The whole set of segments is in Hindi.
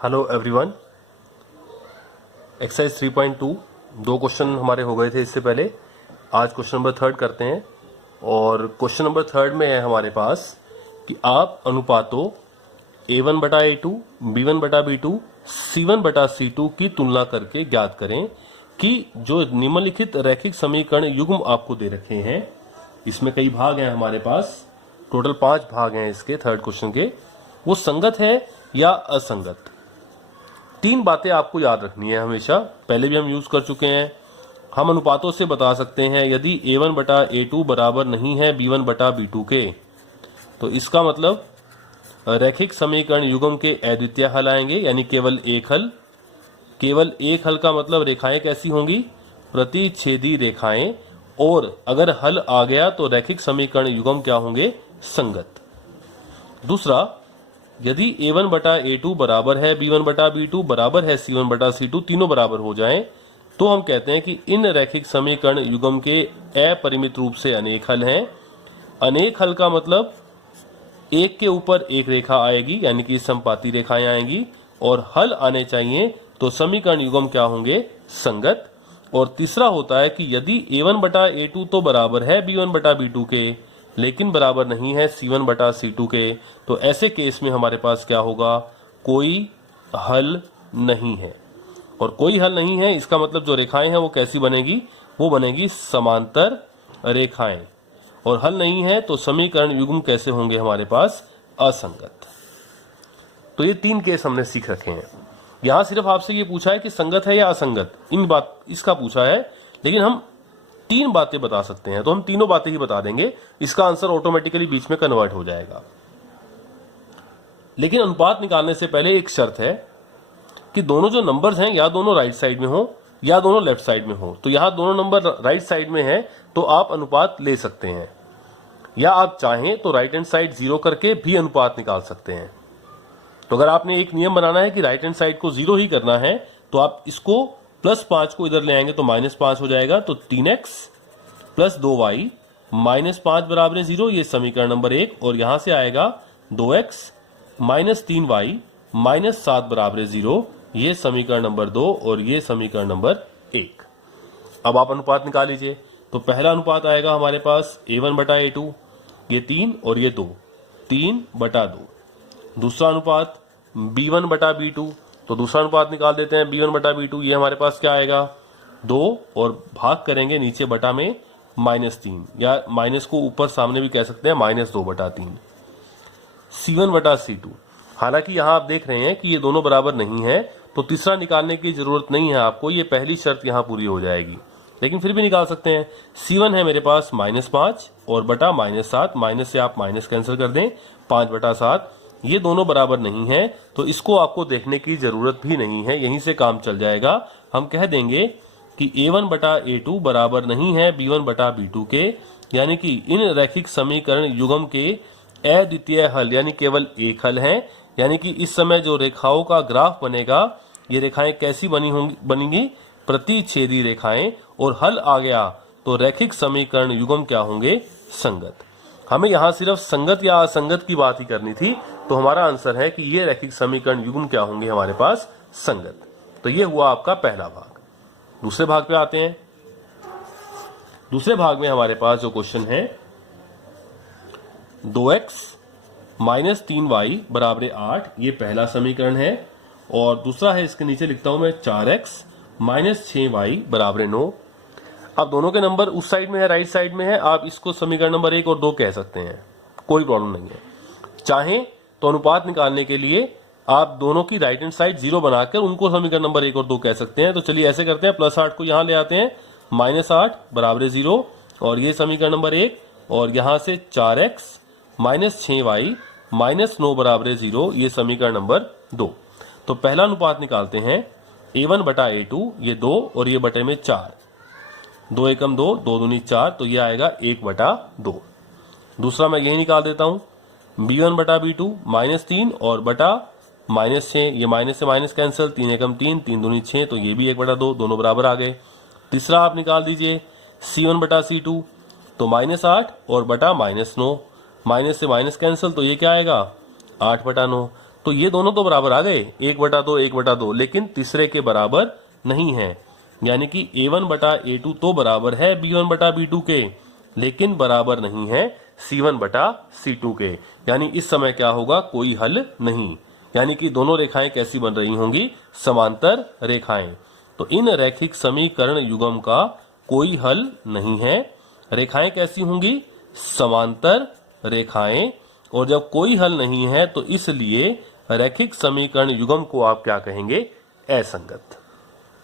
Hello everyone. एक्सरसाइज 3.2 दो क्वेश्चन हमारे हो गए थे इससे पहले। आज क्वेश्चन नंबर थर्ड करते हैं और क्वेश्चन नंबर थर्ड में है हमारे पास कि आप अनुपातों a1 बटा a2, b1 बटा b2, c1 बटा c2 की तुलना करके ज्ञात करें कि जो निम्नलिखित रैखिक समीकरण युग्म आपको दे रखे हैं, इसमें कई भाग हैं हमारे पास, टोटल 5 भाग हैं इसके थर्ड क्वेश्चन के, वो संगत है या असंगत। 3 बातें आपको याद रखनी है हमेशा, पहले भी हम यूज कर चुके हैं। हम अनुपातों से बता सकते हैं यदि a1 बटा a2 बराबर नहीं है b1 बटा b2 के, तो इसका मतलब रैखिक समीकरण युग्म के अद्वितीय हल आएंगे, यानी केवल एक हल। केवल एक हल का मतलब रेखाएं कैसी होंगी? प्रतिच्छेदी रेखाएं। और अगर हल आ गया तो रैखिक समीकरण युग्म क्या होंगे? संगत। दूसरा, यदि a1 बटा a2 बराबर है b1 बटा b2 बराबर है c1 बटा c2, तीनों बराबर हो जाएं, तो हम कहते हैं कि इन रैखिक समीकरण युग्म के अपरिमित रूप से अनेक हल हैं। अनेक हल का मतलब एक के ऊपर एक रेखा आएगी, यानी कि समपाती रेखाएं आएंगी, और हल आने चाहिए तो समीकरण युग्म क्या होंगे? संगत। और तीसरा होता है कि यदि a1 बटा a2 तो बराबर है b1 बटा b2 के, लेकिन बराबर नहीं है c1 बटा c2 के, तो ऐसे केस में हमारे पास क्या होगा? कोई हल नहीं है। और कोई हल नहीं है इसका मतलब जो रेखाएं हैं वो कैसी बनेगी? वो बनेगी समांतर रेखाएं। और हल नहीं है तो समीकरण युग्म कैसे होंगे हमारे पास? असंगत। तो ये 3 केस हमने सीख रखे हैं। यहां सिर्फ आपसे ये पूछा है कि संगत है या असंगत, इसका पूछा है, लेकिन हम 3 बातें बता सकते हैं, तो हम तीनों बातें ही बता देंगे, इसका आंसर ऑटोमेटिकली बीच में कन्वर्ट हो जाएगा। लेकिन अनुपात निकालने से पहले एक शर्त है कि दोनों जो नंबर्स हैं या दोनों राइट साइड में हो या दोनों लेफ्ट साइड में हो। तो यहां दोनों नंबर राइट साइड में है तो आप अनुपात ले सकते हैं, या आप चाहें तो राइट हैंड साइड 0 करके भी अनुपात निकाल सकते हैं। तो अगर आपने एक नियम बनाना है कि राइट हैंड साइड को 0 ही करना है, तो आप इसको +5 को इधर ले आएंगे तो -5 हो जाएगा, तो 3x + 2y -5 बराबर 0, ये समीकरण नंबर 1। और यहां से आएगा 2x - 3y -7 बराबर 0, ये समीकरण नंबर 2 और ये समीकरण नंबर 1। अब आप अनुपात निकाल लीजिए। तो पहला अनुपात आएगा हमारे पास a1 बटा a2, ये 3 और ये 2, 3 बटा 2। दूसरा अनुपात b1 बटा b2, तो दूसरा अनुपात निकाल देते हैं b1 बटा b2, ये हमारे पास क्या आएगा? 2 और भाग करेंगे नीचे बटा में -3, या माइनस को ऊपर सामने भी कह सकते हैं -2 बटा 3। c1 बटा c2, हालांकि यहां आप देख रहे हैं कि ये दोनों बराबर नहीं है, तो तीसरा निकालने की जरूरत नहीं है आपको, ये पहली शर्त यहां पूरी हो जाएगी, लेकिन फिर भी निकाल सकते हैं। c1 है मेरे पास -5 और बटा -7, माइनस से आप माइनस कैंसिल कर दें, 5 बटा 7, ये दोनों बराबर नहीं है, तो इसको आपको देखने की जरूरत भी नहीं है, यहीं से काम चल जाएगा। हम कह देंगे कि a1 बटा a2 बराबर नहीं है b1 बटा b2 के, यानी कि इन रैखिक समीकरण युग्म के अद्वितीय हल, यानी केवल एक हल है। यानी कि इस समय जो रेखाओं का ग्राफ बनेगा, ये रेखाएं कैसी बनेंगी? प्रतिच्छेदी रेखाएं। और हल आ गया तो रैखिक समीकरण युग्म क्या होंगे? संगत। हमें यहां सिर्फ संगत या असंगत की बात ही करनी थी, तो हमारा आंसर है कि ये रैखिक समीकरण युग्म क्या होंगे हमारे पास? संगत। तो ये हुआ आपका पहला भाग। दूसरे भाग पे आते हैं। दूसरे भाग में हमारे पास जो क्वेश्चन है 2x - 3y बराबर 8, ये पहला समीकरण है। और दूसरा है, इसके नीचे लिखता हूं मैं 4x - 6y बराबर 9। अब दोनों के नंबर उस साइड में है, राइट साइड में है, आप इसको समीकरण नंबर 1 और 2 कह सकते हैं, कोई प्रॉब्लम नहीं है। चाहें तो अनुपात निकालने के लिए आप दोनों की राइट हैंड साइड 0 बनाकर उनको समीकरण नंबर 1 और 2 कह सकते हैं। तो चलिए ऐसे करते हैं, +8 को यहां ले आते हैं, -8 बराबर 0, और ये समीकरण नंबर 1, और यहां से 4x - 6y -9 बराबर 0, ये समीकरण नंबर 2। तो पहला अनुपात निकालते हैं a1 बटा a2, ये 2 और ये बटे में 4, 2 एकम 2, 2 दूनी 4, तो ये आएगा 1 बटा 2। दूसरा मैं यही निकाल देता हूं b1 बटा b2 -3 और बटा -6, ये माइनस से माइनस कैंसिल, 3 एकम 3, 3 दूनी 6, तो ये भी 1 बटा 2, दोनों बराबर आ गए। तीसरा आप निकाल दीजिए c1 बटा c2, तो -8 और बटा -9, माइनस से माइनस कैंसिल, तो ये क्या आएगा? 8 बटा 9। तो ये दोनों तो बराबर आ गए, 1/2 1/2, लेकिन तीसरे के बराबर नहीं है। यानी कि a1/a2 तो बराबर है b1/b2 के, लेकिन बराबर नहीं है c1/c2 के। यानी इस समय क्या होगा, कोई हल नहीं। यानी कि दोनों रेखाएं कैसी बन रही होंगी, समांतर रेखाएं। तो इन रैखिक समीकरण युग्म का कोई हल नहीं है। रेखाएं कैसी होंगी, समांतर रेखाएं। और जब कोई हल नहीं है तो इसलिए रैखिक समीकरण युग्म को आप क्या कहेंगे, असंगत।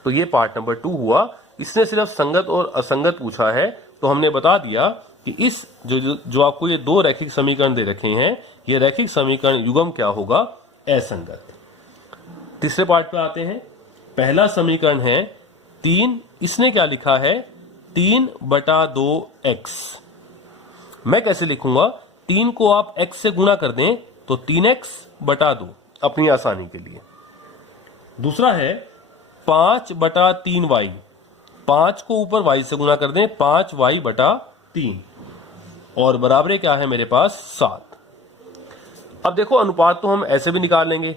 तो ये पार्ट नंबर 2 हुआ। इसने सिर्फ संगत और असंगत पूछा है, तो हमने बता दिया कि इस जो आपको ये दो रैखिक समीकरण दे रखे हैं, ये रैखिक समीकरण युग्म क्या होगा, असंगत। तीसरे पार्ट पे आते हैं। पहला समीकरण है 3, इसने क्या लिखा है, 3/2x। मैं कैसे लिखूंगा, 3 को आप x से गुणा कर दें तो 3x/2, अपनी आसानी के लिए। दूसरा है 5/3y, 5 को ऊपर y से गुणा कर दें, 5y/3, और बराबर क्या है मेरे पास, 7। अब देखो अनुपात तो हम ऐसे भी निकाल लेंगे।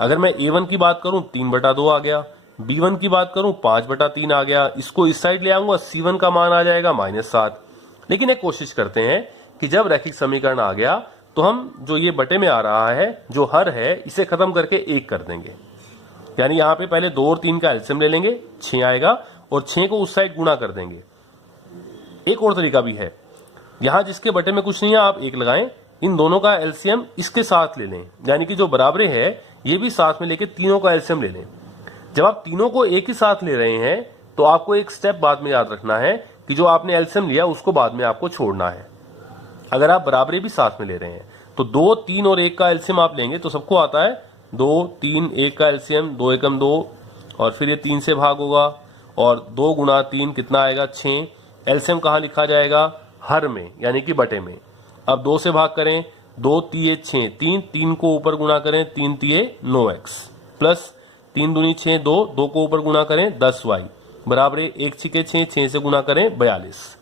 अगर मैं a1 की बात करूं 3/2 आ गया, b1 की बात करूं 5/3 आ गया, इसको इस साइड ले आऊंगा, c1 का मान आ जाएगा -7। लेकिन एक कोशिश करते हैं कि जब रैखिक समीकरण आ गया तो हम जो ये बटे में आ रहा है, जो हर है, इसे खत्म करके 1 कर देंगे। यानी यहां पे पहले 2 और 3 का एलसीएम ले लेंगे, 6 आएगा, और 6 को उस साइड गुणा कर देंगे। एक और तरीका भी है, यहां जिसके बटे में कुछ नहीं है आप 1 लगाएं, इन दोनों का एलसीएम इसके साथ ले लें, यानी कि जो बराबरे है ये भी साथ में लेके तीनों का एलसीएम ले लें। जब आप तीनों को एक ही साथ ले रहे हैं तो आपको एक स्टेप बाद में याद रखना है कि जो आपने एलसीएम लिया उसको बाद में आपको छोड़ना है। अगर आप बराबरी भी साथ में ले रहे हैं तो 2, 3 और 1 का एलसीएम आप लेंगे तो सबको आता है 2, 3, 1 का एलसीएम 2 एकम 2, और फिर ये 3 से भाग होगा, और 2 गुणा 3 कितना आएगा, 6। एलसीएम कहाँ लिखा जाएगा, हर में, यानी कि बटे में। अब 2 से भाग करें, 2 तिये 6, 3 को ऊपर गुणा करें, 3 तिये 9x, प्लस 3 दूनी 6, 2 को ऊपर गुणा करें 10y, बराबर 1 छिके 6 से गुणा करें 42।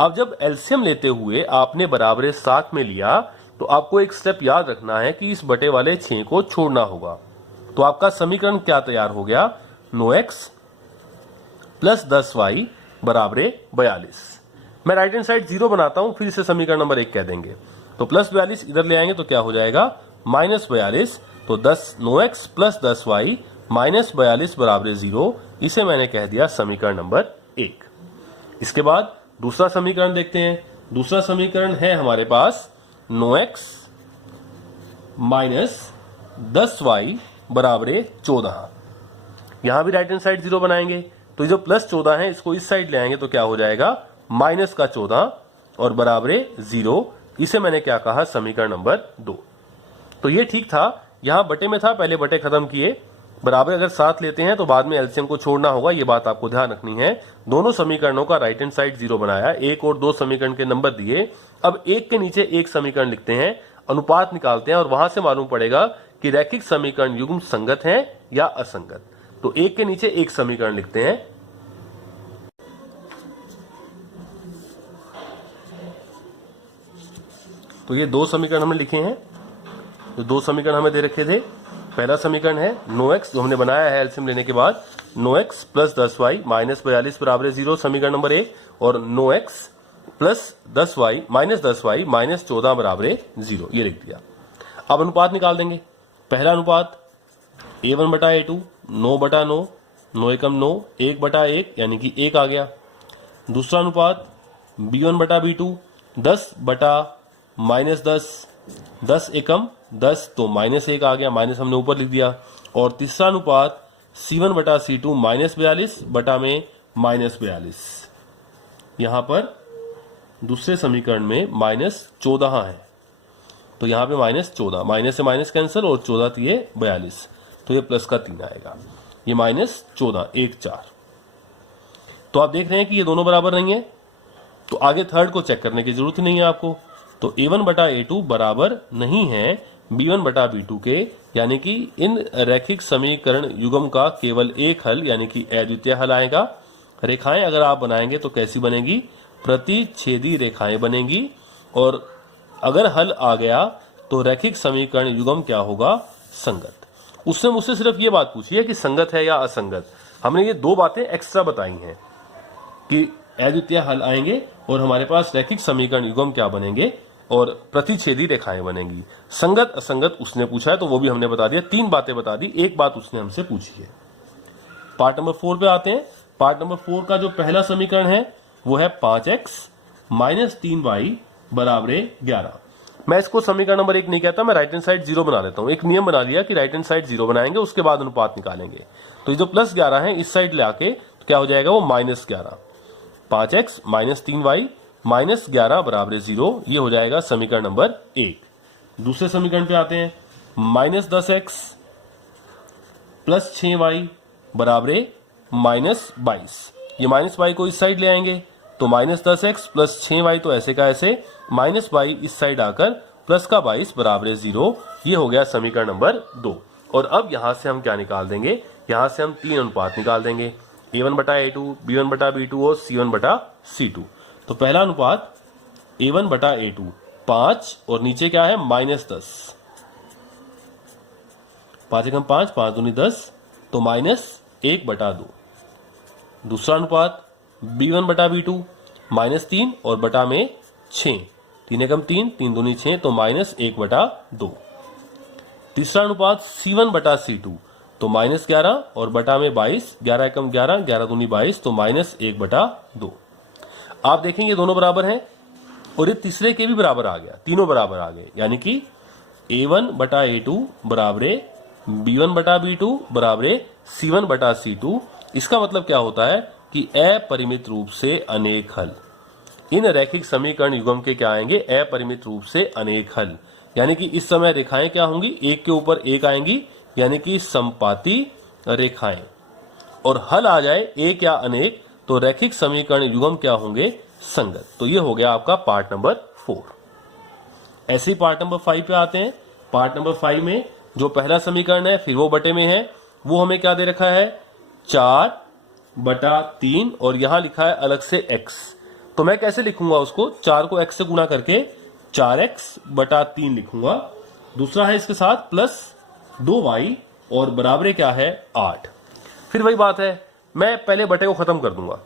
अब जब एलसीएम लेते हुए आपने बराबर साथ में लिया तो आपको एक स्टेप याद रखना है कि इस बटे वाले 6 को छोड़ना होगा। तो आपका समीकरण क्या तैयार हो गया, 9x प्लस 10y बराबर 42। मैं राइट हैंड साइड 0 बनाता हूं, फिर इसे समीकरण नंबर 1 कह देंगे। तो प्लस 42 इधर ले आएंगे तो क्या हो जाएगा, -42। तो 9x प्लस 10y -42 बराबर 0। इसे मैंने कह दिया समीकरण नंबर 1। इसके बाद दूसरा समीकरण देखते हैं। दूसरा समीकरण है हमारे पास 9x माइनस 10y बराबर 14। यहां भी राइट हैंड साइड 0 बनाएंगे, तो जो प्लस 14 है इसको इस साइड ले आएंगे तो क्या हो जाएगा, -14 और बराबर 0। इसे मैंने क्या कहा, समीकरण नंबर 2। तो ये ठीक था, यहां बटे में था, पहले बटे खत्म किए। बराबर अगर साथ लेते हैं तो बाद में एलसीएम को छोड़ना होगा, ये बात आपको ध्यान रखनी है। दोनों समीकरणों का राइट हैंड साइड 0 बनाया, 1 और 2 समीकरण के नंबर दिए। अब 1 के नीचे 1 समीकरण लिखते हैं, अनुपात निकालते हैं, और वहां से मालूम पड़ेगा कि रैखिक समीकरण युग्म संगत है या असंगत। तो 1 के नीचे 1 समीकरण लिखते हैं। तो ये 2 समीकरण हमने लिखे हैं, तो 2 समीकरण हमें दे रखे थे। पहला समीकरण है 9x, जो हमने बनाया है एलसीएम लेने के बाद, 9x प्लस 10y -42 बराबर 0, समीकरण नंबर 1, और 9x प्लस 10y -14 बराबर 0, ये लिख दिया। अब अनुपात निकाल देंगे। पहला अनुपात a1/a2 9/9, 9 एकम 9, 1/1 यानी कि 1 आ गया। दूसरा अनुपात b1/b2 10/-10, 10 एकम 10, तो -1 आ गया, माइनस हमने ऊपर लिख दिया। और तीसरा अनुपात c1/c2 -42 बटा में -42। यहां पर दूसरे समीकरण में -14 है, तो यहां पे -14, माइनस से माइनस कैंसिल, और 14 तिये 42, तो ये प्लस का 3 आएगा, ये -14 1 4। तो आप देख रहे हैं कि ये दोनों बराबर नहीं है, तो आगे थर्ड को चेक करने की जरूरत नहीं है आपको। तो a1/a2 बराबर नहीं है b1/b2 के, यानी कि इन रैखिक समीकरण युग्म का केवल एक हल, यानी कि अद्वितीय हल आएगा। रेखाएं अगर आप बनाएंगे तो कैसी बनेगी, प्रतिच्छेदी रेखाएं बनेंगी। और अगर हल आ गया तो रैखिक समीकरण युग्म क्या होगा, संगत। उसने मुझसे सिर्फ ये बात पूछी है कि संगत है या असंगत। हमने ये दो बातें एक्स्ट्रा बताई हैं कि अद्वितीय हल आएंगे और हमारे पास रैखिक समीकरण युग्म क्या बनेंगे और प्रतिच्छेदी रेखाएं बनेंगी। संगत असंगत उसने पूछा है तो वो भी हमने बता दिया, 3 बातें बता दी, एक बात उसने हमसे पूछी है। पार्ट नंबर 4 पे आते हैं। पार्ट नंबर 4 का जो पहला समीकरण है वो है 5x - 3y बराबर 11। मैं इसको समीकरण नंबर 1 नहीं कहता, मैं राइट हैंड साइड 0 बना लेता हूं। एक नियम बना लिया कि राइट हैंड साइड 0 बनाएंगे, उसके बाद अनुपात निकालेंगे। तो ये जो +11 है इस साइड ले आके तो क्या हो जाएगा, वो -11। 5x - 3y -11 बराबर 0, ये हो जाएगा समीकरण नंबर 1। दूसरे समीकरण पे आते हैं। -10x + 6y बराबर -22। ये -y को इस साइड ले आएंगे तो -10x + 6y तो ऐसे का ऐसे, -y इस साइड आकर प्लस का 22 बराबर 0, ये हो गया समीकरण नंबर 2। और अब यहां से हम क्या निकाल देंगे, यहां से हम 3 अनुपात निकाल देंगे, a1/a2, b1/b2 और c1/c2। तो पहला अनुपात a1/a2 5 और नीचे क्या है -10, 5 एकम 5, 5 दूनी 10 तो -1/2। दूसरा अनुपात b1/b2 -3 और बटा में 6, 3 एकम 3, 3 दूनी 6 तो -1/2। तीसरा अनुपात c1/c2 तो -11 और बटा में 22, 11 एकम 11, 11 दूनी 22 तो -1/2। आप देखेंगे दोनों बराबर हैं और ये तीसरे के भी बराबर आ गया, तीनों बराबर आ गए, यानी कि a1/a2 बराबर b1/b2 बराबर c1/c2। इसका मतलब क्या होता है कि अपरिमित रूप से अनेक हल। इन रैखिक समीकरण युग्म के क्या आएंगे, अपरिमित रूप से अनेक हल, यानी कि इस समय रेखाएं क्या होंगी, एक के ऊपर एक आएंगी, यानी कि समपाती रेखाएं। और हल आ जाए एक या अनेक तो रैखिक समीकरण युग्म क्या होंगे, संगत। तो ये हो गया आपका पार्ट नंबर 4। ऐसे ही पार्ट नंबर 5 पे आते हैं। पार्ट नंबर 5 में जो पहला समीकरण है फिर वो बटे में है, वो हमें क्या दे रखा है 4/3 और यहां लिखा है अलग से x। तो मैं कैसे लिखूंगा उसको, 4 को x से गुणा करके 4x/3 लिखूंगा। दूसरा है इसके साथ +2y और बराबर क्या है 8। फिर वही बात है, मैं पहले बटे को खत्म कर दूंगा।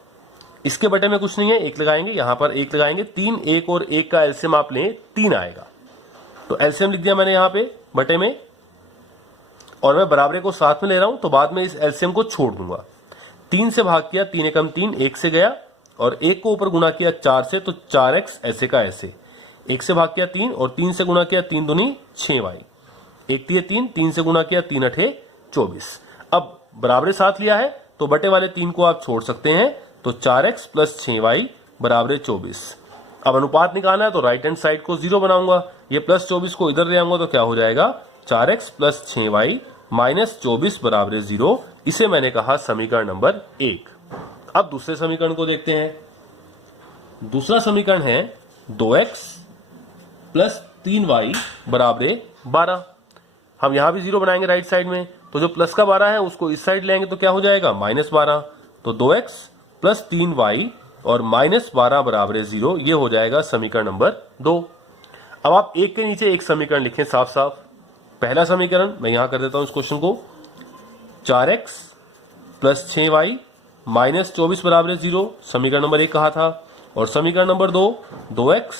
इसके बटे में कुछ नहीं है, 1 लगाएंगे, यहां पर 1 लगाएंगे, 3 1 और 1 का एलसीएम आप लें 3 आएगा। तो एलसीएम लिख दिया मैंने यहां पे बटे में, और मैं बराबरे को साथ में ले रहा हूं तो बाद में इस एलसीएम को छोड़ दूंगा। 3 से भाग किया, 3 एकम 3, 1 से गया, और 1 को ऊपर गुणा किया 4 से तो 4x ऐसे का ऐसे, 1 से भाग किया 3 और 3 से गुणा किया 3 दूनी 6y, 1 3 3, 3 से गुणा किया 3 8 24। अब बराबरे साथ लिया है तो बटे वाले 3 को आप छोड़ सकते हैं, तो 4x + 6y बराबर 24। अब अनुपात निकालना है तो राइट हैंड साइड को 0 बनाऊंगा, ये +24 को इधर ले आऊंगा तो क्या हो जाएगा 4x + 6y -24 बराबर 0। इसे मैंने कहा समीकरण नंबर 1। अब दूसरे समीकरण को देखते हैं। दूसरा समीकरण है 2x + 3y बराबर 12। हम यहां भी 0 बनाएंगे राइट साइड में, तो जो प्लस का 12 है उसको इस साइड लेंगे तो क्या हो जाएगा -12। तो 2x + 3y और -12 बराबर 0, ये हो जाएगा समीकरण नंबर 2। अब आप एक के नीचे एक समीकरण लिखें साफ साफ। पहला समीकरण मैं यहां कर देता हूं इस क्वेश्चन को, 4x + 6y -24 बराबर 0, समीकरण नंबर 1 कहा था। और समीकरण नंबर 2, 2x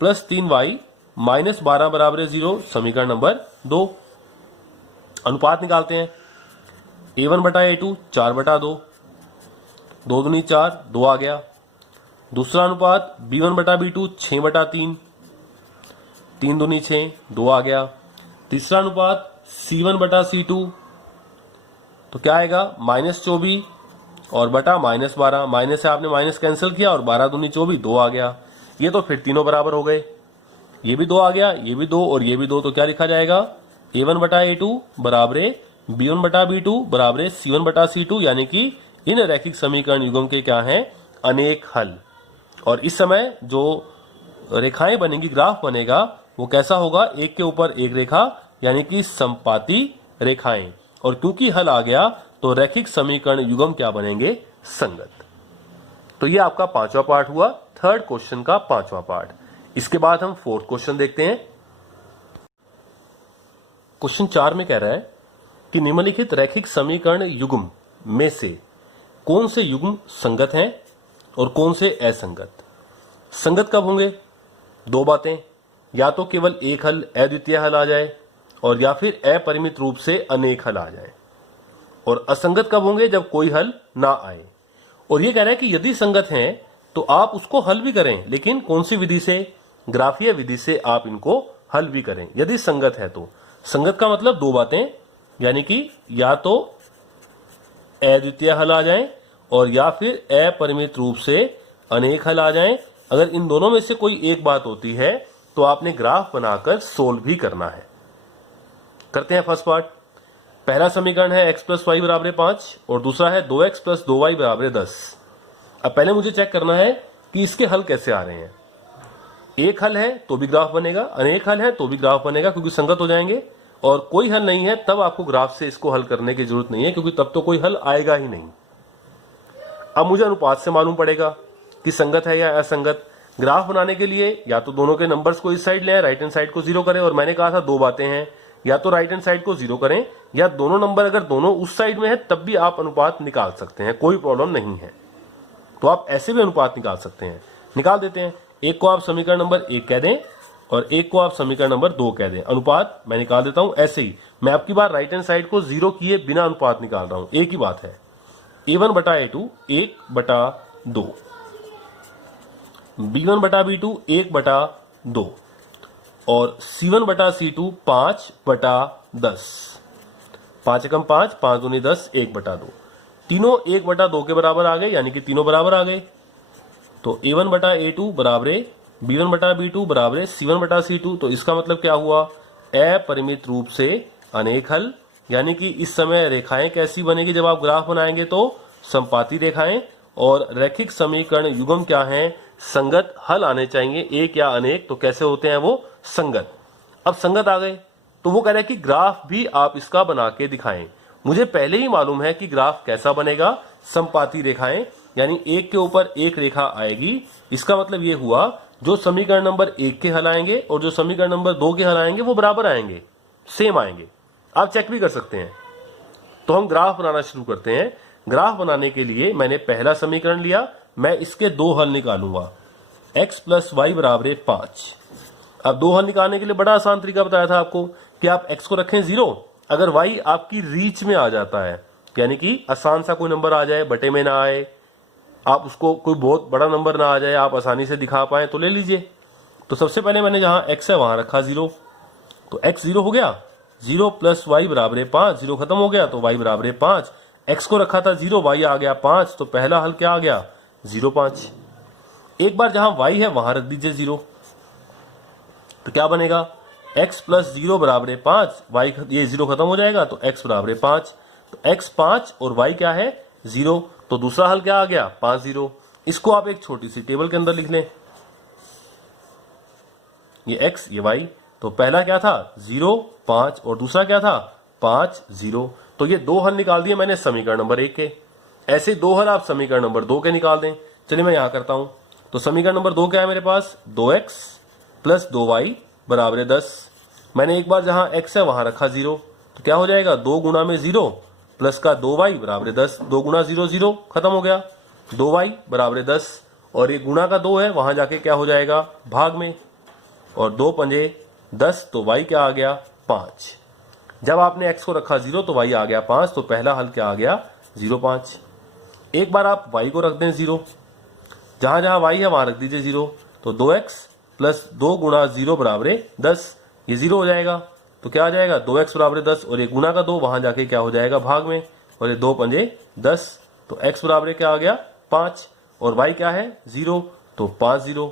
+ 3y -12 बराबर 0, समीकरण नंबर 2। अनुपात निकालते हैं। a1/a2 4/2, 2 दूनी 4, 2 आ गया। दूसरा अनुपात b1/b2 6/3, 3 दूनी 6, 2 आ गया। तीसरा अनुपात c1/c2 तो क्या आएगा -24 और बटा -12, माइनस से आपने माइनस कैंसिल किया और 12 दूनी 24, 2 आ गया। ये तो फिर तीनों बराबर हो गए, ये भी 2 आ गया, ये भी 2 और ये भी 2, तो क्या लिखा जाएगा a1/a2 बराबर b1/b2 बराबर c1/c2, यानी कि इन रैखिक समीकरण युग्म के क्या हैं अनेक हल। और इस समय जो रेखाएं बनेंगी, ग्राफ बनेगा, वो कैसा होगा, एक के ऊपर एक रेखा, यानी कि समपाती रेखाएं। और क्योंकि हल आ गया तो रैखिक समीकरण युग्म क्या बनेंगे, संगत। तो ये आपका 5वां पार्ट हुआ, थर्ड क्वेश्चन का 5वां पार्ट। इसके बाद हम 4th क्वेश्चन देखते हैं। क्वेश्चन 4 में कह रहा है कि निम्नलिखित रैखिक समीकरण युग्म में से कौन से युग्म संगत हैं और कौन से असंगत। संगत कब होंगे? दो बातें, या तो केवल एक हल अद्वितीय हल आ जाए और या फिर अपरिमित रूप से अनेक हल आ जाए। और असंगत कब होंगे? जब कोई हल ना आए। और ये कह रहा है कि यदि संगत हैं तो आप उसको हल भी करें, लेकिन कौन सी विधि से? ग्राफीय विधि से आप इनको हल भी करें यदि संगत है तो। संगत का मतलब दो बातें, यानी कि या तो अद्वितीय हल आ जाएं और या फिर अपरिमित रूप से अनेक हल आ जाएं। अगर इन दोनों में से कोई एक बात होती है तो आपने ग्राफ बनाकर सोल्व भी करना है। करते हैं फर्स्ट पार्ट। पहला समीकरण है x प्लस वाई बराबर 5 और दूसरा है 2x प्लस 2y बराबर 10। अब पहले मुझे चेक करना है कि इसके हल कैसे आ रहे हैं। एक हल है तो भी ग्राफ बनेगा, अनेक हल है तो भी ग्राफ बनेगा, क्योंकि संगत हो जाएंगे। और कोई हल नहीं है तब आपको ग्राफ से इसको हल करने की जरूरत नहीं है, क्योंकि तब तो कोई हल आएगा ही नहीं। अब मुझे अनुपात से मालूम पड़ेगा कि संगत है या असंगत। ग्राफ बनाने के लिए या तो दोनों के नंबर्स को इस साइड ले आए, राइट हैंड साइड को 0 करें। और मैंने कहा था दो बातें हैं, या तो राइट हैंड साइड को 0 करें या दोनों नंबर अगर दोनों उस साइड में है तब भी आप अनुपात निकाल सकते हैं, कोई प्रॉब्लम नहीं है। तो आप ऐसे भी अनुपात निकाल सकते हैं। निकाल देते हैं। एक को आप समीकरण नंबर 1 कह दें और एक को आप समीकरण नंबर 2 कह दें। अनुपात मैं निकाल देता हूं ऐसे ही। मैं आपकी बार राइट हैंड साइड को 0 किए बिना अनुपात निकाल रहा हूं, एक ही बात है। a1 बटा a2 1 बटा 2, b1 बटा b2 1 बटा 2 और c1 बटा c2 5 बटा 10। 5 एकम 5, 5 दूनी 10, 1 बटा 2। तीनों 1 बटा 2 के बराबर आ गए, यानी कि तीनों बराबर आ गए। तो a1 बटा a2 बराबर b1 बटा b2 बराबर c1 बटा c2। तो इसका मतलब क्या हुआ? अपरिमित रूप से अनेक हल। यानी कि इस समय रेखाएं कैसी बनेगी जब आप ग्राफ बनाएंगे? तो समपाती रेखाएं। और रैखिक समीकरण युग्म क्या हैं? संगत हल आने चाहिए, एक या अनेक। तो कैसे होते हैं वो? संगत। अब संगत आ गए तो वो कह रहा है कि ग्राफ भी आप इसका बना के दिखाएं। मुझे पहले ही मालूम है कि ग्राफ कैसा बनेगा, समपाती रेखाएं, यानी एक के ऊपर एक रेखा आएगी। इसका मतलब ये हुआ जो समीकरण नंबर 1 के हल आएंगे और जो समीकरण नंबर 2 के हल आएंगे वो बराबर आएंगे, सेम आएंगे। आप चेक भी कर सकते हैं। तो हम ग्राफ बनाना शुरू करते हैं। ग्राफ बनाने के लिए मैंने पहला समीकरण लिया, मैं इसके दो हल निकालूंगा। x प्लस वाई बराबर 5। अब दो हल निकालने के लिए बड़ा आसान तरीका बताया था आपको कि आप x को रखें 0, अगर y आपकी रीच में आ जाता है, यानी कि आसान सा कोई नंबर आ जाए, बटे में ना आए, आप उसको कोई बहुत बड़ा नंबर ना आ जाए, आप आसानी से दिखा पाए, तो ले लीजिए। तो सबसे पहले मैंने जहां x है वहां रखा 0, तो x 0 हो गया। 0 प्लस वाई बराबर 5, 0 खत्म हो गया तो y बराबर 5। x को रखा था 0, y आ गया 5, तो पहला हल क्या आ गया? 0 5। एक बार जहां y है वहां रख दीजिए 0, तो क्या बनेगा? x प्लस 0 बराबर 5, y ये 0 खत्म हो जाएगा तो x बराबर 5। तो x 5 और y क्या है? 0। तो दूसरा हल क्या आ गया? 5 0। इसको आप एक छोटी सी टेबल के अंदर लिख लें, ये x ये y। तो पहला क्या था? 0 5 और दूसरा क्या था? 5 0। तो ये दो हल निकाल दिए मैंने समीकरण नंबर 1 के। ऐसे दो हल आप समीकरण नंबर 2 के निकाल दें। चलिए मैं यहां करता हूं। तो समीकरण नंबर 2 क्या है मेरे पास? 2x प्लस 2y बराबर 10। मैंने एक बार जहां x है वहां रखा 0, तो क्या हो जाएगा? 2 गुना में 0 प्लस का 2y बराबर 10। 2 गुना 0 0 खत्म हो गया, 2y बराबर 10। और ये गुणा का 2 है, वहां जाके क्या हो जाएगा? भाग में। और 2 पंजे 10, तो y क्या आ गया? 5। जब आपने x को रखा 0 तो y आ गया 5। तो पहला हल क्या आ गया? 0 5। एक बार आप y को रख दें 0, जहां जहां y है वहां रख दीजिए 0। तो 2x प्लस 2 गुणा 0 बराबर 10, ये 0 हो जाएगा। तो क्या आ जाएगा? 2x बराबर 10 और ये गुणा का 2 वहां जाके क्या हो जाएगा? भाग में। और ये 2 पंजे 10, तो x बराबर क्या आ गया? 5 और y क्या है? 0। तो 5 0।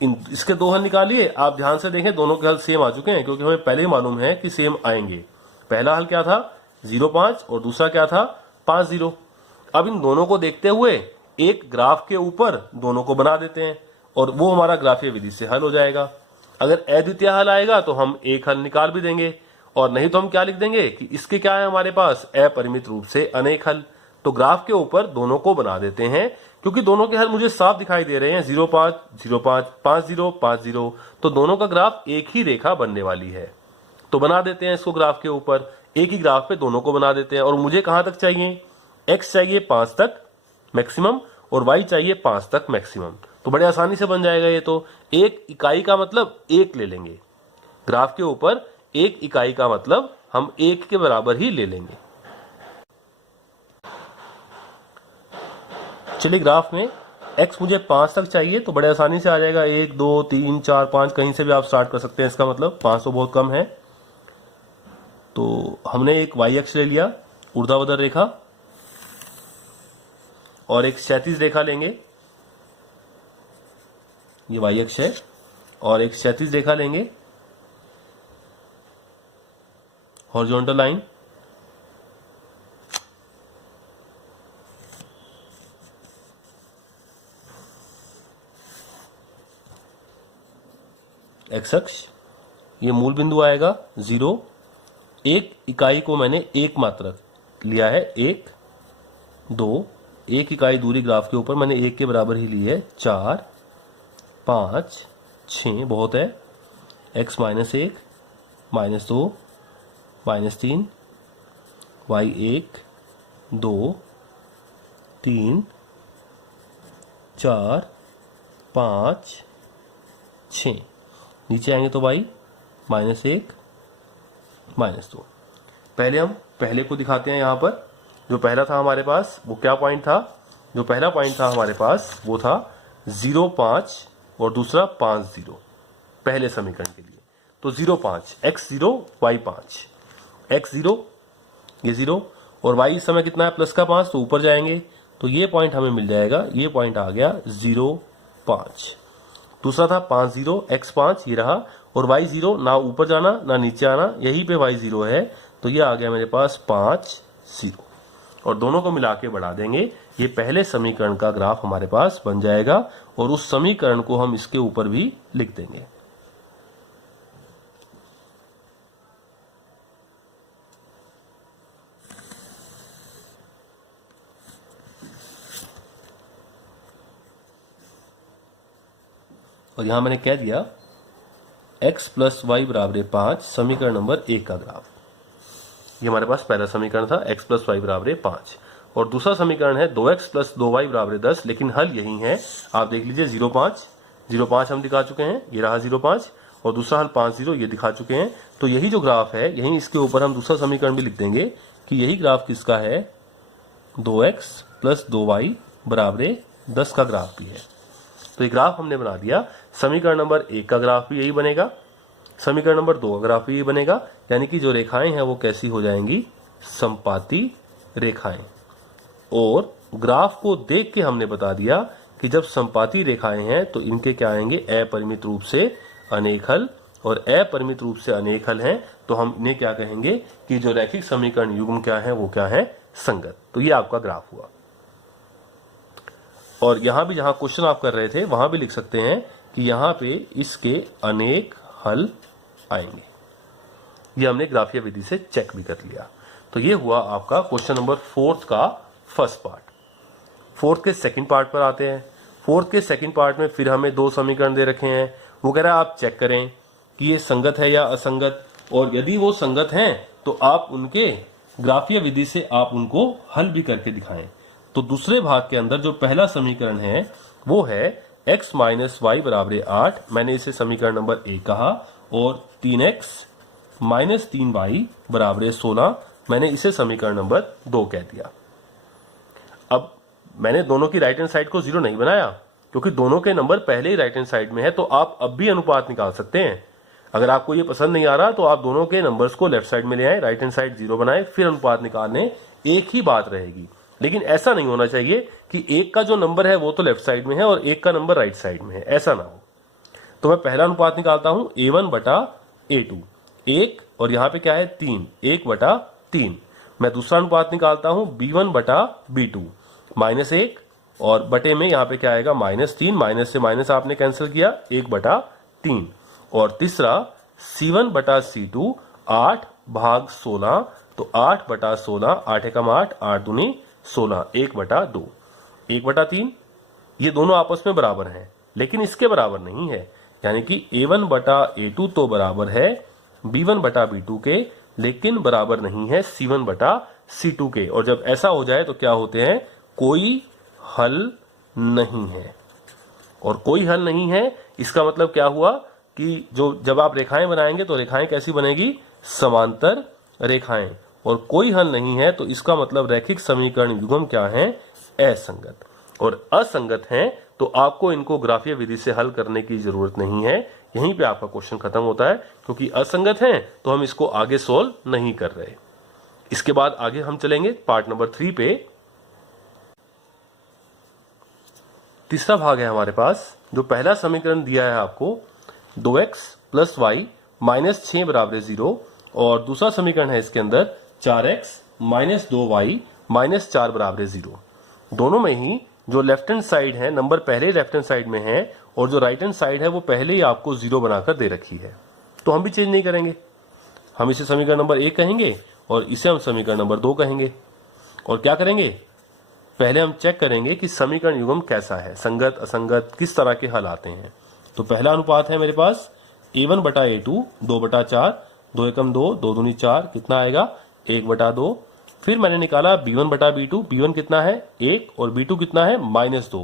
इसके दो हल निकालिए। आप ध्यान से देखें, दोनों के हल सेम आ चुके हैं, क्योंकि हमें पहले ही मालूम है कि सेम आएंगे। पहला हल क्या था? 0 5 और दूसरा क्या था? 5 0। अब इन दोनों को देखते हुए एक ग्राफ के ऊपर दोनों को बना देते हैं और वो हमारा ग्राफीय विधि से हल हो जाएगा। अगर अद्वितीय हल आएगा तो हम एक हल निकाल भी देंगे, और नहीं तो हम क्या लिख देंगे कि इसके क्या है हमारे पास? अपरिमित रूप से अनेक हल। तो ग्राफ के ऊपर दोनों को बना देते हैं, क्योंकि दोनों के हल मुझे साफ दिखाई दे रहे हैं, 0 5 0 5 5 0 5 0। तो दोनों का ग्राफ एक ही रेखा बनने वाली है। तो बना देते हैं इसको ग्राफ के ऊपर, एक ही ग्राफ पे दोनों को बना देते हैं। और मुझे कहां तक चाहिए, x चाहिए 5 तक मैक्सिमम और y चाहिए 5 तक मैक्सिमम। तो बड़े आसानी से बन जाएगा ये। तो एक इकाई का मतलब एक ले लेंगे, ग्राफ के ऊपर एक इकाई का मतलब हम एक के बराबर ही ले लेंगे। चलिए ग्राफ में x मुझे 5 तक चाहिए तो बड़े आसानी से आ जाएगा, 1 2 3 4 5 कहीं से भी आप स्टार्ट कर सकते हैं। इसका मतलब 500 बहुत कम है। तो हमने एक y अक्ष ले लिया, ऊर्ध्वाधर रेखा, और एक क्षैतिज रेखा लेंगे, ये y अक्ष है, और एक क्षैतिज रेखा लेंगे, हॉरिजॉन्टल लाइन, x अक्ष, ये मूल बिंदु आएगा 0। एक इकाई को मैंने एक मात्रक लिया है, 1 2, एक इकाई दूरी ग्राफ के ऊपर मैंने 1 के बराबर ही ली है, 4 5 6 बहुत है, x -1 -2 -3 y 1 2 3 4 5 6, नीचे आएंगे तो y -1 -2। पहले हम पहले को दिखाते हैं। यहां पर जो पहला था हमारे पास वो क्या पॉइंट था, जो पहला पॉइंट था हमारे पास वो था 0 5 और दूसरा 5 0 पहले समीकरण के लिए। तो 0 5 x 0 y 5, x 0 ये 0 और y इस समय कितना है प्लस का 5, तो ऊपर जाएंगे तो ये पॉइंट हमें मिल जाएगा, ये पॉइंट आ गया 0 5। दूसरा था 5 0 x 5, ये रहा, और y 0 ना ऊपर जाना ना नीचे आना, यहीं पे y 0 है, तो ये आ गया मेरे पास 5 0। और दोनों को मिला के बढ़ा देंगे, ये पहले समीकरण का ग्राफ हमारे पास बन जाएगा, और उस समीकरण को हम इसके ऊपर भी लिख देंगे। और यहां मैंने कह दिया x प्लस वाई बराबर 5 समीकरण नंबर 1 का ग्राफ। ये हमारे पास पहला समीकरण था, x प्लस वाई बराबर 5, और दूसरा समीकरण है 2x प्लस 2y बराबर 10, लेकिन हल यही है। आप देख लीजिए 0 5 हम दिखा चुके हैं, ये रहा 0 5, और दूसरा हल 5 0 ये दिखा चुके हैं। तो यही जो ग्राफ है, यही इसके ऊपर हम दूसरा समीकरण भी लिख देंगे कि यही ग्राफ किसका है, 2x प्लस 2y बराबर 10 का ग्राफ भी है। तो ये ग्राफ हमने बना दिया। समीकरण नंबर 1 का ग्राफ भी यही बनेगा, समीकरण नंबर 2 का ग्राफ भी यही बनेगा, यानी कि जो रेखाएं हैं वो कैसी हो जाएंगी, समपाती रेखाएं। और ग्राफ को देख के हमने बता दिया कि जब समपाती रेखाएं हैं तो इनके क्या आएंगे, अपरिमित रूप से अनेक हल, और अपरिमित रूप से अनेक हल हैं तो हम इन्हें क्या कहेंगे कि जो रैखिक समीकरण युग्म क्या है वो क्या है, संगत। तो ये आपका ग्राफ हुआ। और यहां भी जहां क्वेश्चन आप कर रहे थे वहां भी लिख सकते हैं कि यहां पे इसके अनेक हल आएंगे। ये हमने ग्राफीय विधि से चेक भी कर लिया। तो ये हुआ आपका क्वेश्चन नंबर 4 का फर्स्ट पार्ट। 4 के सेकंड पार्ट पर आते हैं। 4 के सेकंड पार्ट में फिर हमें 2 समीकरण दे रखे हैं। वो कह रहा है आप चेक करें कि ये संगत है या असंगत, और यदि वो संगत हैं तो आप उनके ग्राफीय विधि से आप उनको हल भी करके दिखाएं। तो दूसरे भाग के अंदर जो पहला समीकरण है वो है x माइनस वाई बराबर 8, मैंने इसे समीकरण नंबर 1 कहा, और 3x माइनस 3y बराबर 16, मैंने इसे समीकरण नंबर 2 कह दिया। अब मैंने दोनों की राइट हैंड साइड को 0 नहीं बनाया क्योंकि दोनों के नंबर पहले ही राइट हैंड साइड में है, तो आप अब भी अनुपात निकाल सकते हैं। अगर आपको ये पसंद नहीं आ रहा तो आप दोनों के नंबर्स को लेफ्ट साइड में ले आए, राइट हैंड साइड 0 बनाए, फिर अनुपात निकालने, एक ही बात रहेगी। लेकिन ऐसा नहीं होना चाहिए कि एक का जो नंबर है वो तो लेफ्ट साइड में है और एक का नंबर राइट साइड में है, ऐसा ना हो। तो मैं पहला अनुपात निकालता हूं a1 बटा a2, 1 और यहां पे क्या है 3, 1 बटा 3। मैं दूसरा अनुपात निकालता हूं b1 बटा b2, -1 और बटे में यहां पे क्या आएगा -3, माइनस से माइनस आपने कैंसिल किया, 1 बटा 3। और तीसरा c1 बटा c2, 8 भाग 16, तो 8 बटा 16, 8 एकम 8, 8 दूनी 16, 1 बटा 2, 1 बटा 3। ये दोनों आपस में बराबर हैं लेकिन इसके बराबर नहीं है, यानी कि a1 बटा a2 तो बराबर है B1 बटा B2 के, लेकिन बराबर नहीं है C1 बटा C2 के। और जब ऐसा हो जाए तो क्या होते हैं, कोई हल नहीं है। और कोई हल नहीं है इसका मतलब क्या हुआ कि जब आप रेखाएं बनाएंगे तो रेखाएं कैसी बनेगी, समांतर रेखाएं। और कोई हल नहीं है तो इसका मतलब रैखिक समीकरण युग्म क्या है, असंगत। और असंगत हैं तो आपको इनको ग्राफीय विधि से हल करने की जरूरत नहीं है, यहीं पे आपका क्वेश्चन खत्म होता है। क्योंकि असंगत हैं तो हम इसको आगे सोल्व नहीं कर रहे। इसके बाद आगे हम चलेंगे पार्ट नंबर 3 पे। तीसरा भाग है हमारे पास। जो पहला समीकरण दिया है आपको 2x प्लस वाई माइनस 6 बराबर 0, और दूसरा समीकरण है इसके अंदर 4x माइनस 2y माइनस 4 बराबर 0। दोनों में ही जो लेफ्ट हैंड साइड है, नंबर पहले लेफ्ट हैंड साइड में है, और जो राइट हैंड साइड है वो पहले ही आपको 0 बनाकर दे रखी है। तो हम भी चेंज नहीं करेंगे, हम इसे समीकरण नंबर 1 कहेंगे और इसे हम समीकरण नंबर 2 कहेंगे। और क्या करेंगे, पहले हम चेक करेंगे कि समीकरण युग्म कैसा है, संगत असंगत, किस तरह के हल आते हैं। तो पहला अनुपात है मेरे पास a1 बटा a2 2 बटा 4, 2 एकम 2, 2 दूनी 4, कितना आएगा 1 बटा 2। फिर मैंने निकाला b1 बटा b2, b1 कितना है 1 और b2 कितना है -2,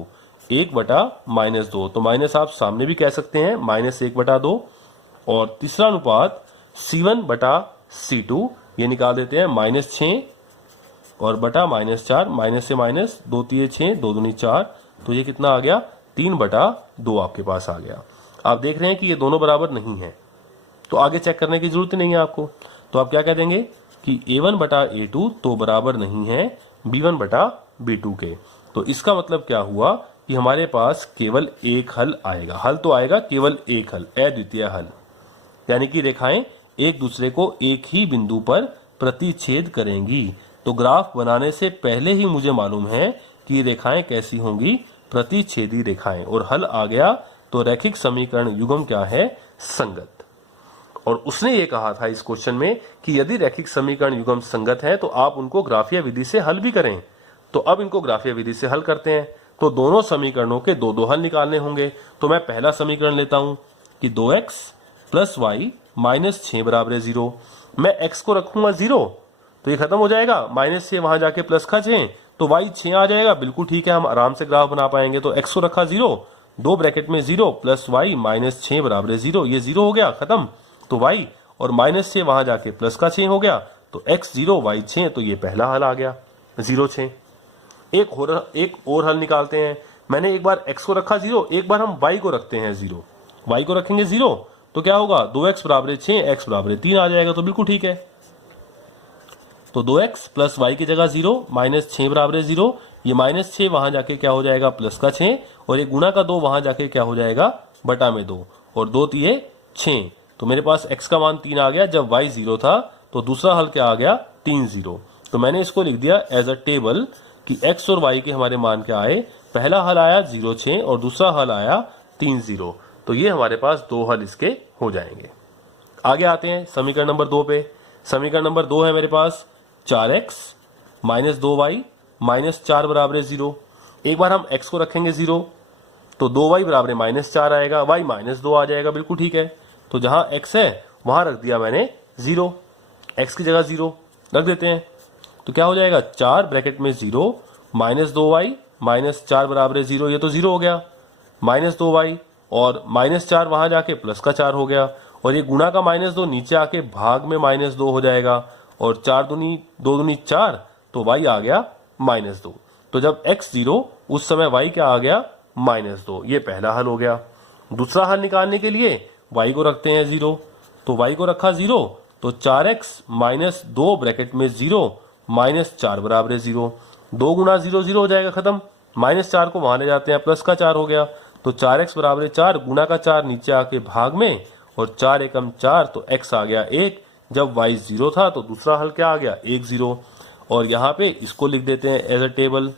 1 बटा -2। तो माइनस आप सामने भी कह सकते हैं, -1 बटा 2। और तीसरा अनुपात c1 बटा c2, ये निकाल देते हैं -6 और बटा -4, माइनस से माइनस 2 3 6, 2 दूनी 4, तो ये कितना आ गया 3 बटा 2 आपके पास आ गया। आप देख रहे हैं कि ये दोनों बराबर नहीं है, तो आगे चेक करने की जरूरत नहीं है आपको। तो आप क्या कह देंगे कि a1 बटा a2 तो बराबर नहीं है b1 बटा b2 के। तो इसका मतलब क्या हुआ कि हमारे पास केवल एक हल आएगा। हल तो आएगा केवल एक हल, अद्वितीय हल, यानी कि रेखाएं एक दूसरे को एक ही बिंदु पर प्रतिच्छेद करेंगी। तो ग्राफ बनाने से पहले ही मुझे मालूम है कि रेखाएं कैसी होंगी, प्रतिच्छेदी रेखाएं। और हल आ गया तो रैखिक समीकरण युग्म क्या है, संगत। और उसने ये कहा था इस क्वेश्चन में कि यदि रैखिक समीकरण युग्म संगत है तो आप उनको ग्राफीय विधि से हल भी करें। तो अब इनको ग्राफीय विधि से हल करते हैं। तो दोनों समीकरणों के दो दो हल निकालने होंगे। तो मैं पहला समीकरण लेता हूं कि 2x प्लस वाई माइनस 6 बराबर 0। मैं x को रखूंगा 0 तो ये खत्म हो जाएगा, माइनस से वहां जाके प्लस का 6 तो y 6 आ जाएगा। बिल्कुल ठीक है, हम आराम से ग्राफ बना पाएंगे। तो x को रखा 0, 2 ब्रैकेट में 0 प्लस वाई माइनस 6 बराबर 0, ये 0 हो गया, खत्म। तो y और माइनस से वहां जाके प्लस का 6 हो गया, तो x 0 y 6, तो ये पहला हल आ गया 0 6। एक और हल निकालते हैं। मैंने एक बार x को रखा 0, एक बार हम y को रखते हैं 0। y को रखेंगे 0 तो क्या होगा, 2x बराबर 6, x बराबर 3 आ जाएगा। तो बिल्कुल ठीक है। तो 2x प्लस वाई की जगह 0, माइनस 6 बराबर 0, ये माइनस 6 वहां जाके क्या हो जाएगा प्लस का 6, और ये गुणा का 2 वहां जाके क्या हो जाएगा बटा में 2, और 2 3 6। तो मेरे पास x का मान 3 आ गया। जब y 0 था तो दूसरा हल क्या आ गया 3 0। तो मैंने इसको लिख दिया एज अ टेबल कि x और y के हमारे मान क्या आए। पहला हल आया 0 6 और दूसरा हल आया 3 0। तो ये हमारे पास दो हल इसके हो जाएंगे। आगे आते हैं समीकरण नंबर 2 पे। समीकरण नंबर 2 है मेरे पास 4x माइनस 2y माइनस 4 बराबर 0। एक बार हम x को रखेंगे 0 तो 2y बराबर माइनस 4 आएगा, y माइनस 2 आ जाएगा। बिल्कुल ठीक है। तो जहां x है वहां रख दिया मैंने 0, x की जगह 0 रख देते हैं। तो क्या हो जाएगा 4 ब्रैकेट में 0 माइनस 2y माइनस 4 बराबर 0, ये तो 0 हो गया, माइनस 2y और माइनस 4 वहां जाके प्लस का 4 हो गया, और ये गुणा का -2 नीचे आके भाग में -2 हो जाएगा, और 4 दूनी 2 दूनी 4, तो y आ गया -2। तो जब x 0 उस समय y क्या आ गया -2। ये पहला हल हो गया। दूसरा हल निकालने के लिए y को रखते हैं 0, तो y को रखा 0 तो 4x माइनस 2 ब्रैकेट में 0 माइनस 4 बराबर 0, 2 गुना 0 0 हो जाएगा, खत्म। माइनस 4 को वहां ले जाते हैं, प्लस का 4 हो गया। तो 4x बराबर 4, गुना का 4 नीचे आके भाग में, और 4 एकम 4, तो x आ गया 1। जब y 0 था तो दूसरा हल क्या आ गया 1 0। और यहाँ पे इसको लिख देते हैं as a table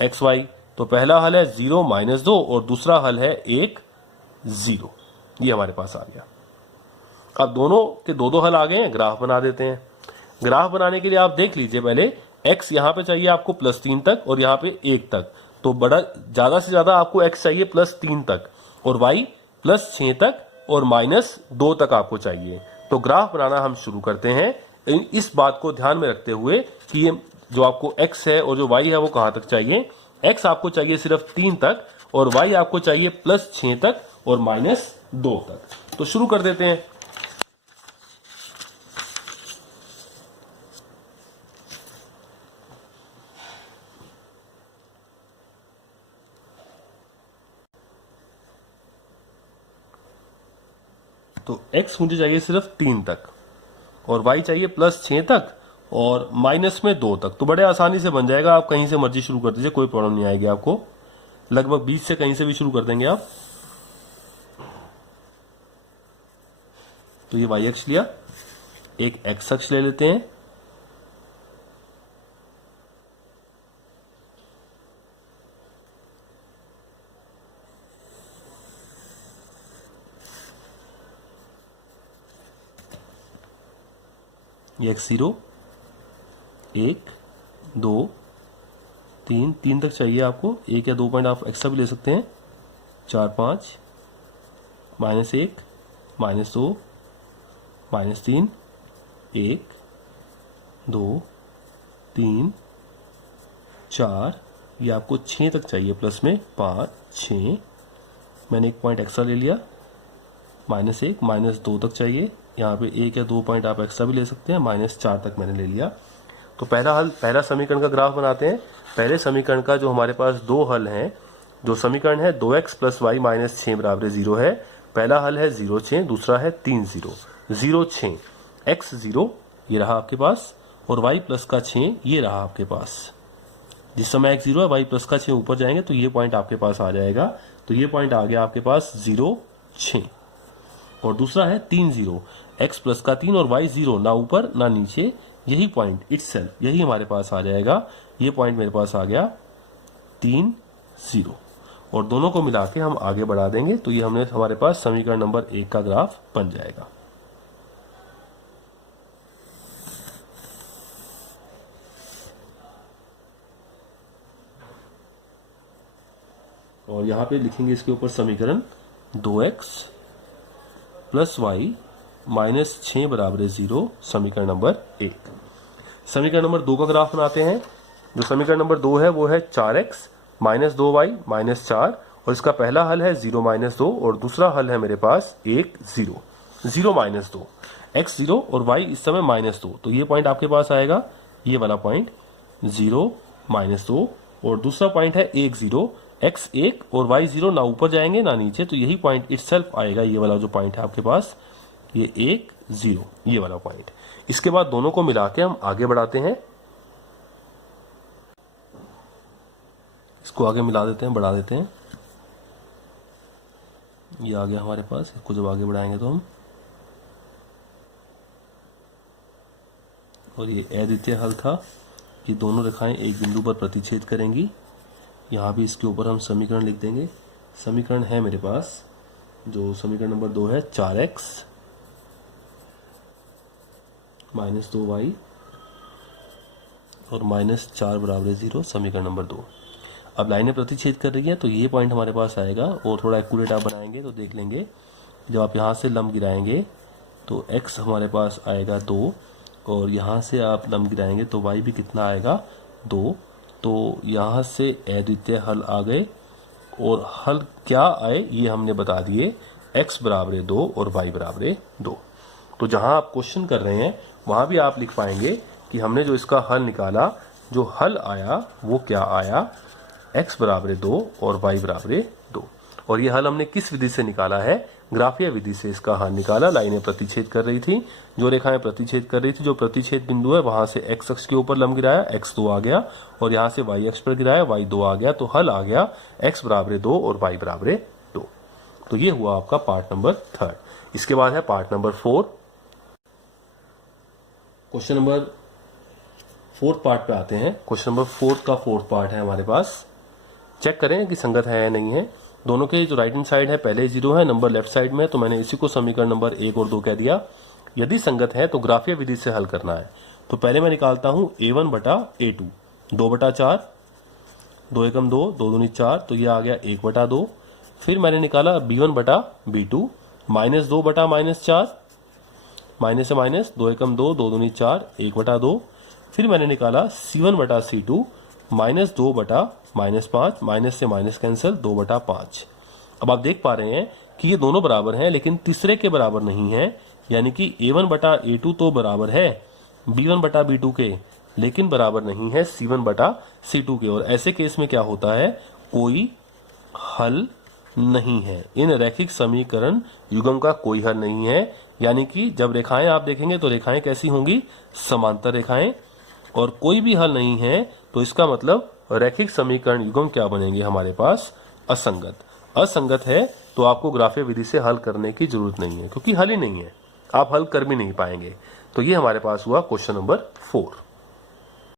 X Y. तो पहला हल है 0 माइनस 2 और दूसरा हल है 1 0। ये हमारे पास आ गया। अब दोनों के दो दो हल आ गए हैं, ग्राफ बना देते हैं। ग्राफ बनाने के लिए आप देख लीजिए, पहले x यहाँ पे चाहिए आपको +3 तक और यहाँ पे 1 तक, तो बड़ा ज्यादा से ज्यादा आपको x चाहिए +3 तक, और y +6 तक और -2 तक आपको चाहिए। तो ग्राफ बनाना हम शुरू करते हैं इस बात को ध्यान में रखते हुए कि ये जो आपको x है और जो y है वो कहां तक चाहिए। x आपको चाहिए सिर्फ 3 तक और y आपको चाहिए +6 तक और -2 तक। तो शुरू कर देते हैं। तो x मुझे चाहिए सिर्फ 3 तक और y चाहिए +6 तक और -2 तक। तो बड़े आसानी से बन जाएगा, आप कहीं से मर्जी शुरू कर दीजिए, कोई प्रॉब्लम नहीं आएगी आपको। लगभग 20 से कहीं से भी शुरू कर देंगे आप। तो ये y अक्ष लिया, एक x अक्ष ले लेते हैं। ये x0 1 2 3 तक चाहिए आपको। 1 या 2 पॉइंट आप एक्स्ट्रा भी ले सकते हैं। 4 5 -1 -2 -3 1 2 3 4। ये आपको 6 तक चाहिए, प्लस में 5 6। मैंने 1 पॉइंट एक्स्ट्रा ले लिया। -1 -2 तक चाहिए। यहाँ पे 1 या 2 पॉइंट आप एक्स्ट्रा भी ले सकते हैं। -4 तक मैंने ले लिया। तो पहला समीकरण का ग्राफ बनाते हैं। पहले समीकरण का जो हमारे पास दो हल हैं, जो समीकरण है 2x + y - 6 = 0 है। पहला हल है 0 6, दूसरा है 3 0 0 6। x 0 ये रहा आपके पास और y प्लस का 6 ये रहा आपके पास। जिस समय x 0 है y प्लस का 6 ऊपर जाएंगे तो ये पॉइंट आपके पास आ जाएगा। तो ये पॉइंट आ गया आपके पास 0 6। और दूसरा है 3 0, x प्लस का 3 और y 0, ना ऊपर ना नीचे, यही पॉइंट इटसेल्फ यही हमारे पास आ जाएगा। ये पॉइंट मेरे पास आ गया 3 0 और दोनों को मिला के हम आगे बढ़ा देंगे तो ये हमारे पास समीकरण नंबर 1 का ग्राफ बन जाएगा। और यहां पे लिखेंगे इसके ऊपर समीकरण 2x + y - 6 = 0, समीकरण नंबर 1। समीकरण नंबर 2 का ग्राफ बनाते हैं। जो समीकरण नंबर 2 है वो है 4x - 2y - 4 और इसका पहला हल है 0 - 2 और दूसरा हल है मेरे पास 1 0 0 - 2। x 0 और y इस समय -2, तो ये पॉइंट आपके पास आएगा, ये वाला पॉइंट 0 - 2 और दूसरा पॉइंट है 1 0, x 1 और y 0, ना ऊपर जाएंगे ना नीचे, तो यही पॉइंट इटसेल्फ आएगा। ये वाला जो पॉइंट है आपके पास, ये 1 0, ये वाला पॉइंट। इसके बाद दोनों को मिला के हम आगे बढ़ाते हैं। इसको आगे मिला देते हैं, बढ़ा देते हैं। ये आ गया हमारे पास। इसको जब आगे बढ़ाएंगे तो हम, और ये अद्वितीय हल था कि दोनों रेखाएं एक बिंदु पर प्रतिच्छेद करेंगी। यहाँ भी इसके ऊपर हम समीकरण लिख देंगे। समीकरण है मेरे पास, जो समीकरण नंबर 2 है 4x - 2y और -4 = 0, समीकरण नंबर 2। अब लाइनें प्रतिच्छेद कर रही है तो ये पॉइंट हमारे पास आएगा। और थोड़ा एक्यूरेट आप बनाएंगे तो देख लेंगे, जब आप यहाँ से लंब गिराएंगे तो x हमारे पास आएगा 2 और यहाँ से आप लंब गिराएंगे तो y भी कितना आएगा 2। तो यहाँ से अद्वितीय हल आ गए और हल क्या आए ये हमने बता दिए, x = 2 और y = 2। तो जहाँ आप क्वेश्चन कर रहे हैं वहाँ भी आप लिख पाएंगे कि हमने जो इसका हल निकाला, जो हल आया वो क्या आया, x = 2 और y = 2। और ये हल हमने किस विधि से निकाला है, ग्राफीय विधि से इसका हल निकाला। लाइनें प्रतिच्छेद कर रही थी, जो रेखाएं प्रतिच्छेद कर रही थी, जो प्रतिच्छेद बिंदु है वहां से x अक्ष के ऊपर लंब गिराया, x 2 आ गया और यहाँ से y अक्ष पर गिराया, y 2 आ गया। तो हल आ गया x = 2 और y = 2। तो ये हुआ आपका पार्ट नंबर 3। इसके बाद है part number 4। Question number 4 part पे आते हैं। क्वेश्चन नंबर 4 का 4th पार्ट है हमारे पास। चेक करें कि संगत है या नहीं है। दोनों के जो राइट हैंड साइड है पहले 0 है, नंबर लेफ्ट साइड में है, तो मैंने इसी को समीकरण नंबर 1 और 2 कह दिया। यदि संगत है तो ग्राफीय विधि से हल करना है। तो पहले मैं निकालता हूं a1 बटा a2, 2 बटा 4, 2 एकम 2, 2 दूनी 4, तो ये आ गया 1 बटा 2। फिर मैंने निकाला b1 बटा b2, -2 बटा -4, माइनस से माइनस, 2 एकम 2, 2 दूनी 4, 1/2। फिर मैंने निकाला C1/C2 -2/-5, माइनस से माइनस कैंसिल, 2/5। अब आप देख पा रहे हैं कि ये दोनों बराबर हैं लेकिन तीसरे के बराबर नहीं है, यानी कि A1/A2 तो बराबर है B1/B2 के, लेकिन बराबर नहीं है C1/C2 के। और ऐसे केस में क्या होता है, कोई हल नहीं है। इन रैखिक समीकरण युग्म का कोई हल नहीं है, यानी कि जब रेखाएं आप देखेंगे तो रेखाएं कैसी होंगी, समांतर रेखाएं, और कोई भी हल नहीं है तो इसका मतलब रैखिक समीकरण युग्म क्या बनेंगे हमारे पास, असंगत। असंगत है तो आपको ग्राफीय विधि से हल करने की जरूरत नहीं है, क्योंकि हल ही नहीं है, आप हल कर भी नहीं पाएंगे। तो ये हमारे पास हुआ क्वेश्चन नंबर 4।